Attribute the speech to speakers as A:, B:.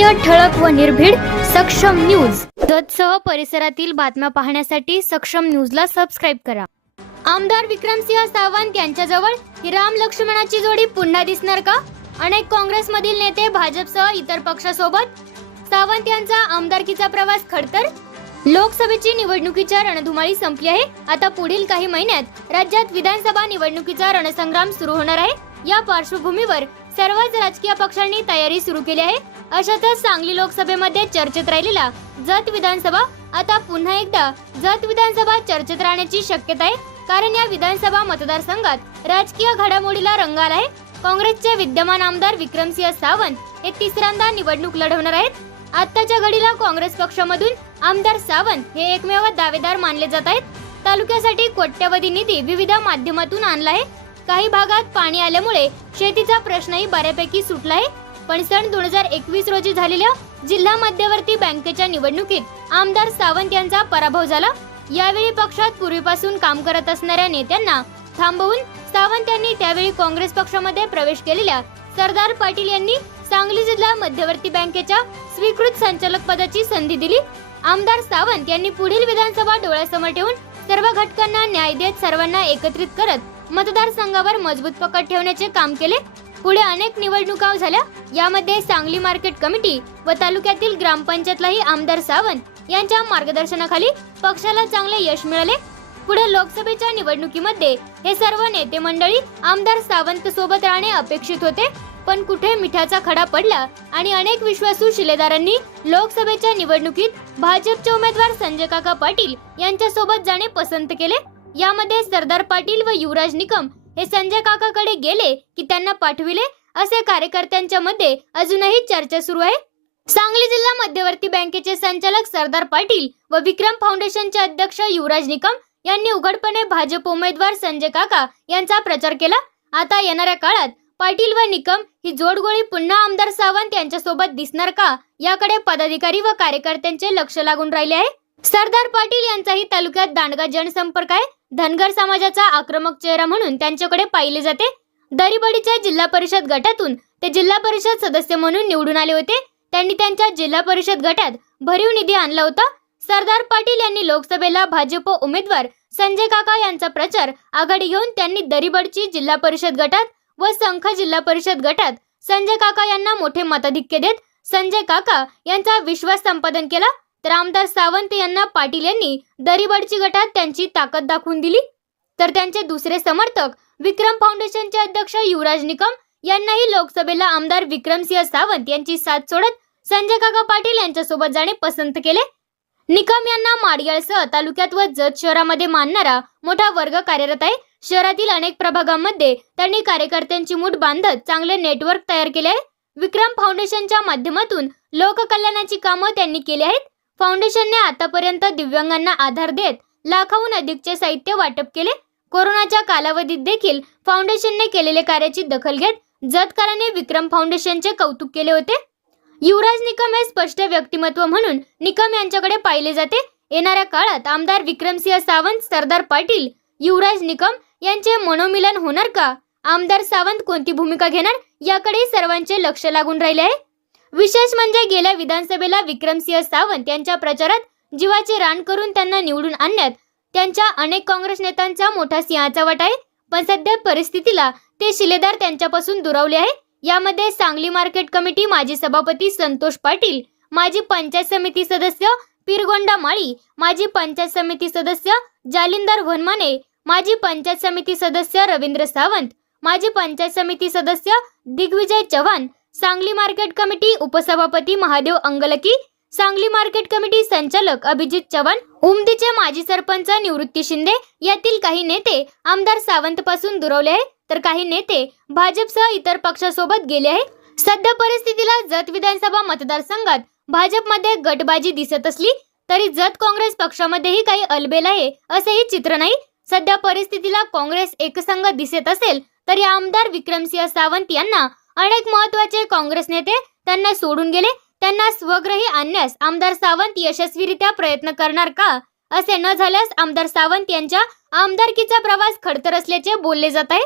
A: सत्य ठळक व निर्भीड सक्षम न्यूज. जतसह परिसरातील बातम्या पाहण्यासाठी सक्षम न्यूजला सबस्क्राईब करा. आमदार विक्रमसिंह सावंत यांच्याजवळ ही राम लक्ष्मणाची जोडी पुन्हा दिसणार का? अनेक काँग्रेसमधील नेते भाजपसह इतर पक्षासोबत. सावंत यांचा आमदारकीचा प्रवास खडतर? लोकसभेची निवडणुकीच्या रणधुमाळी संपली आहे. आता पुढील काही महिन्यात राज्यात विधानसभा निवडणुकीचा रणसंग्राम सुरू होणार आहे. या पार्श्वभूमीवर सर्वच राजकीय पक्षांनी तयारी सुरू केली आहे. अशातच सांगली लोकसभेमध्ये चर्चेत राहिलेला जत विधानसभा आता पुन्हा एकदा जत विधानसभा चर्चेत राहण्याची शक्यता आहे कारण या विधानसभा मतदारसंघात राजकीय घडामोडीला रंग आला आहे. काँग्रेसचे विद्यमान आमदार विक्रमसिंह सावंत हे तिसऱ्यांदा निवडणूक लढवणार आहेत. आत्ताच्या घडीला काँग्रेस पक्षामधून आमदार सावंत हे एकमेव दावेदार मानले जात आहेत. तालुक्यासाठी कोट्यवधी निधी विविध माध्यमातून आणला आहे. काही भागात पाणी आल्यामुळे शेतीचा प्रश्नही बऱ्यापैकी सुटला आहे. पण सन दोन हजार एकवीस रोजी झालेल्या जिल्हा मध्यवर्ती बँकेच्या निवडणुकीत आमदार सावंत यांचा पराभव झाला. यावेळी पक्षात पूर्वीपासून काम करत असणाऱ्या नेत्यांना थांबवून सावंत यांनी त्यावेळी काँग्रेस पक्षामध्ये प्रवेश केलेल्या सरदार पाटील यांनी सांगली जिल्हा मध्यवर्ती बँकेच्या स्वीकृत संचालक पदाची संधी दिली. आमदार सावंत यांनी पुढील विधानसभा डोळ्यासमोर ठेवून सर्व घटकांना न्याय देत सर्वांना एकत्रित करत मतदारसंघावर मजबूत पकड ठेवण्याचे काम केले. पुढे अनेक निवडणुका झाल्या. यामध्ये सांगली मार्केट कमिटी व तालुक्यातील ग्रामपंचायतलाही आमदार सावंत यांच्या मार्गदर्शनाखाली पक्षाला चांगले यश मिळाले. पुढे लोकसभेच्या निवडणुकीमध्ये हे सर्व नेते मंडळी आमदार सावंत सोबत राहणे अपेक्षित होते. पण कुठे मिठाचा खडा पडला आणि अनेक विश्वासू शिलेदारांनी लोकसभेच्या निवडणुकीत भाजपचे उमेदवार संजय काका पाटील यांच्या सोबत जाणे पसंत केले. यामध्ये सरदार पाटील व युवराज निकम हे संजय काकाकडे गेले की त्यांना पाठविले असे कार्यकर्त्यांच्या मध्ये अजूनही चर्चा सुरू आहे. सांगली जिल्हा मध्यवर्ती बँकेचे संचालक सरदार पाटील व विक्रम फाउंडेशनचे अध्यक्ष युवराज निकम यांनी उघडपणे भाजप उमेदवार संजय काका यांचा प्रचार केला. आता येणाऱ्या काळात पाटील व निकम ही जोडगोळी पुन्हा आमदार सावंत यांच्यासोबत दिसणार का? याकडे पदाधिकारी व कार्यकर्त्यांचे लक्ष लागून राहिले आहे. सरदार पाटील यांचाही तालुक्यात दांडगा जनसंपर्क आहे. धनगर समाजाचा आक्रमक चेहरा म्हणून त्यांच्याकडे पाहिले जाते. दरीबडीच्या जिल्हा परिषद गटातून ते जिल्हा परिषद सदस्य म्हणून निवडून आले होते. त्यांनी त्यांच्या जिल्हा परिषद गटात भरीव निधी आणला होता. सरदार पाटील यांनी लोकसभेला भाजप उमेदवार संजय काका यांचा प्रचार आघाडी घेऊन त्यांनी दरीबडची जिल्हा परिषद गटात व संख जिल्हा परिषद गटात संजय काका यांना मोठे मताधिक्य देत संजय काका यांचा विश्वास संपादन केला. तर आमदार सावंत यांना पाटील यांनी दरीबडची गटात त्यांची ताकद दाखवून दिली. तर त्यांचे दुसरे समर्थक विक्रम फाउंडेशनचे अध्यक्ष युवराज निकम यांनाही लोकसभेला आमदार विक्रमसिंह सावंत यांची साथ सोडत संजय काका पाटील यांच्यासोबत जाणे पसंत केले. निकम यांना माडयाळसह तालुक्यात व जत शहरामध्ये मानणारा मोठा वर्ग कार्यरत आहे. शहरातील अनेक प्रभागांमध्ये त्यांनी कार्यकर्त्यांची मूठ बांधत चांगले नेटवर्क तयार केले आहे. विक्रम फाउंडेशनच्या माध्यमातून लोककल्याणाची कामं त्यांनी केली आहेत. फाउंडेशनने आतापर्यंत दिव्यांगांना आधार देत लाखाहून अधिकचे साहित्य वाटप केले. कोरोनाच्या कालावधीत देखील फाउंडेशनने केलेल्या कार्याची दखल घेत जतकाराने विक्रम फाउंडेशनचे कौतुक केले होते. युवराज निकम हे स्पष्ट व्यक्तिमत्व म्हणून निकम यांच्याकडे पाहिले जाते. येणाऱ्या काळात आमदार विक्रमसिंह सावंत सरदार पाटील युवराज निकम यांचे मनोमिलन होणार का? आमदार सावंत कोणती भूमिका घेणार? याकडे सर्वांचे लक्ष लागून राहिले आहे. विशेष म्हणजे गेल्या विधानसभेला विक्रमसिंह सावंत यांच्या प्रचारात जीवाचे रान करून त्यांना निवडून आणण्यात त्यांच्या अनेक काँग्रेस नेत्यांचा मोठा सिंहाचा वाटा आहे. पण सध्या परिस्थितीला ते शिलेदार त्यांच्यापासून दुरावले आहे यामध्ये सांगली मार्केट कमिटी माजी सभापती संतोष पाटील माजी पंचायत समिती सदस्य पिरगोंडा माळी माजी पंचायत समिती सदस्य जालिंदर वनमाने माजी पंचायत समिती सदस्य रवींद्र सावंत माजी पंचायत समिती सदस्य दिग्विजय चव्हाण सांगली मार्केट कमिटी उपसभापती महादेव अंगलकी सांगली मार्केट कमिटी संचालक अभिजित चव्हाण उमदीचे माजी सरपंच निवृत्ती शिंदे यातील काही नेते आमदार सावंत पासून दुरवले आहे तर काही नेते भाजपसह इतर पक्षासोबत गेले आहे सध्या परिस्थितीला जत विधानसभा मतदारसंघात भाजपमध्ये गटबाजी दिसत असली तरी जत काँग्रेस पक्षामध्येही काही अलबेल आहे असेही चित्र नाही. सध्या परिस्थितीला काँग्रेस एकसंघ दिसत असेल तरी आमदार विक्रमसिंह सावंत यांना अनेक महत्त्वाचे काँग्रेस नेते त्यांना सोडून गेले. त्यांना स्वग्रही आणण्यास आमदार सावंत यशस्वीरित्या प्रयत्न करणार का? असे न झाल्यास आमदार सावंत यांच्या आमदारकीचा प्रवास खडतर असल्याचे बोलले जात आहे.